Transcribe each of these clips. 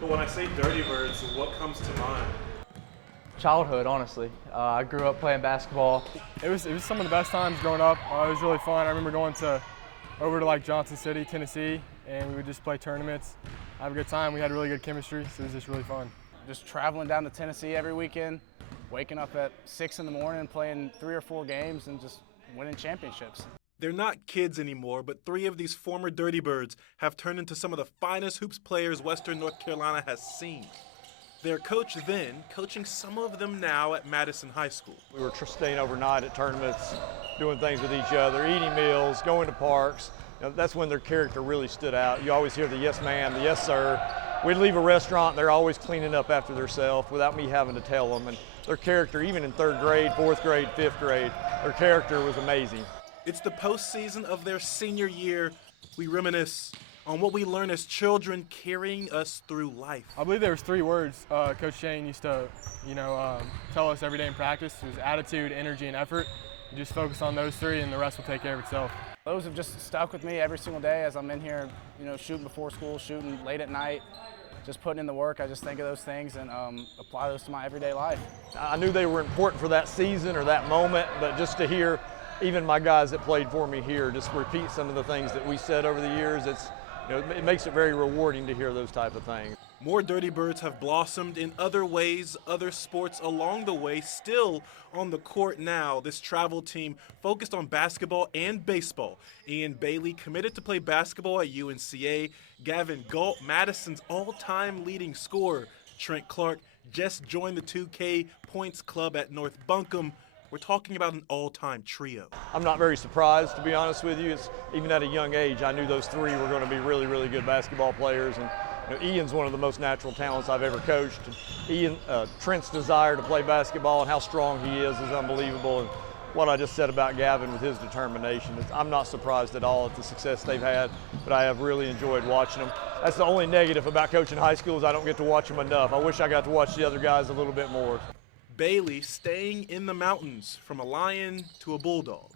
But when I say Dirty Birds, what comes to mind? Childhood, honestly. I grew up playing basketball. It was some of the best times growing up. It was really fun. I remember going over to like Johnson City, Tennessee, and we would just play tournaments, have a good time. We had really good chemistry, so it was just really fun. Just traveling down to Tennessee every weekend, waking up at 6 in the morning, playing 3 or 4 games, and just winning championships. They're not kids anymore, but 3 of these former Dirty Birds have turned into some of the finest hoops players Western North Carolina has seen. Their coach then, coaching some of them now at Madison High School. We were staying overnight at tournaments, doing things with each other, eating meals, going to parks. That's when their character really stood out. You always hear the yes ma'am, the yes sir. We'd leave a restaurant, they're always cleaning up after themselves without me having to tell them. And their character, even in 3rd grade, 4th grade, 5th grade, their character was amazing. It's the postseason of their senior year. We reminisce on what we learn as children carrying us through life. I believe there was 3 words Coach Shane used to, tell us every day in practice. It was attitude, energy, and effort. You just focus on those 3, and the rest will take care of itself. Those have just stuck with me every single day as I'm in here, shooting before school, shooting late at night, just putting in the work. I just think of those things and apply those to my everyday life. I knew they were important for that season or that moment, but just to hear even my guys that played for me here just repeat some of the things that we said over the years, it makes it very rewarding to hear those type of things. More Dirty Birds have blossomed in other ways, other sports along the way, still on the court now. This travel team focused on basketball and baseball. Ian Bailey committed to play basketball at UNCA. Gavin Galt, Madison's all-time leading scorer. Trent Clark just joined the 2K Points Club at North Buncombe. We're talking about an all-time trio. I'm not very surprised, to be honest with you. Even at a young age, I knew those 3 were going to be really, really good basketball players. And Ian's one of the most natural talents I've ever coached. And Trent's desire to play basketball and how strong he is unbelievable. And what I just said about Gavin with his determination, I'm not surprised at all at the success they've had, but I have really enjoyed watching them. That's the only negative about coaching high school is I don't get to watch them enough. I wish I got to watch the other guys a little bit more. Bailey staying in the mountains, from a lion to a bulldog.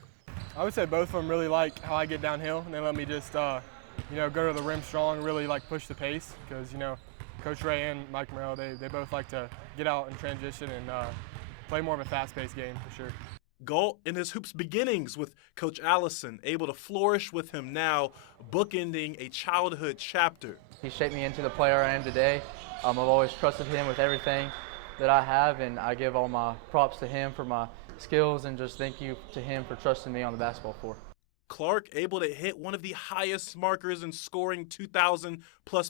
I would say both of them really like how I get downhill, and they let me just go to the rim strong, really push the pace, because Coach Ray and Mike Morrell, they both like to get out and transition and play more of a fast-paced game for sure. Galt in his hoops beginnings with Coach Allison, able to flourish with him now, bookending a childhood chapter. He shaped me into the player I am today. I've always trusted him with everything that I have, and I give all my props to him for my skills, and just thank you to him for trusting me on the basketball floor. Clark able to hit one of the highest markers in scoring 2,000+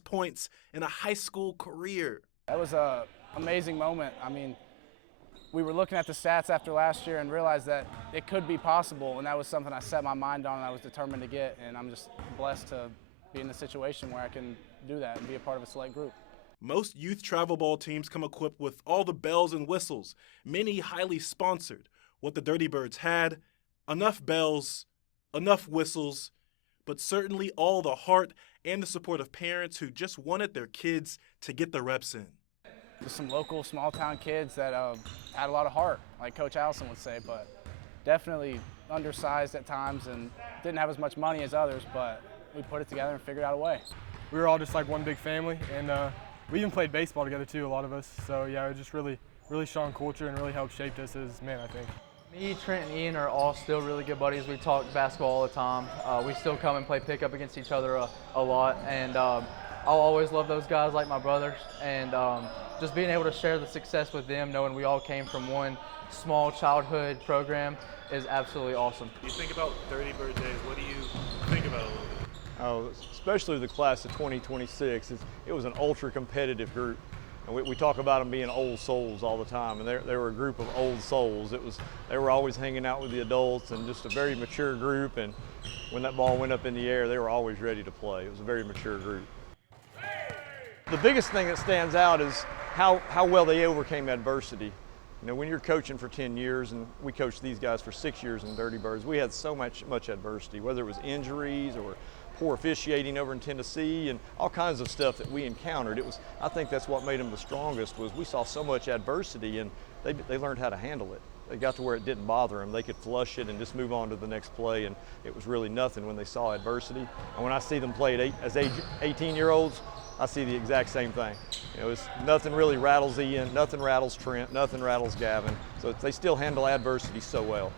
points in a high school career. That was an amazing moment. I mean, we were looking at the stats after last year and realized that it could be possible, and that was something I set my mind on and I was determined to get, and I'm just blessed to be in a situation where I can do that and be a part of a select group. Most youth travel ball teams come equipped with all the bells and whistles, many highly sponsored. What the Dirty Birds had, enough bells, enough whistles, but certainly all the heart and the support of parents who just wanted their kids to get the reps in. Just some local small-town kids that had a lot of heart, like Coach Allison would say, but definitely undersized at times and didn't have as much money as others, but we put it together and figured out a way. We were all just like one big family, and we even played baseball together too, a lot of us. So yeah, it was just really strong culture and really helped shape us as men, I think. Me, Trent, and Ian are all still really good buddies. We talk basketball all the time. We still come and play pickup against each other a lot, and I'll always love those guys like my brothers. And just being able to share the success with them, knowing we all came from one small childhood program, is absolutely awesome. You think about Dirty Bird days, what do you think about it a little bit? Oh, especially the class of 2026. It was an ultra competitive group. And we talk about them being old souls all the time, and they were a group of old souls. They were always hanging out with the adults, and just a very mature group, and when that ball went up in the air, they were always ready to play. It was a very mature group. The biggest thing that stands out is how well they overcame adversity. When you're coaching for 10 years, and we coached these guys for 6 years in Dirty Birds, we had so much adversity, whether it was injuries or poor officiating over in Tennessee and all kinds of stuff that we encountered. I think that's what made them the strongest, was we saw so much adversity, and they learned how to handle it. They got to where it didn't bother them. They could flush it and just move on to the next play, and it was really nothing when they saw adversity. And when I see them play as 18-year-olds, I see the exact same thing. You know, nothing really rattles Ian, nothing rattles Trent, nothing rattles Gavin. So they still handle adversity so well.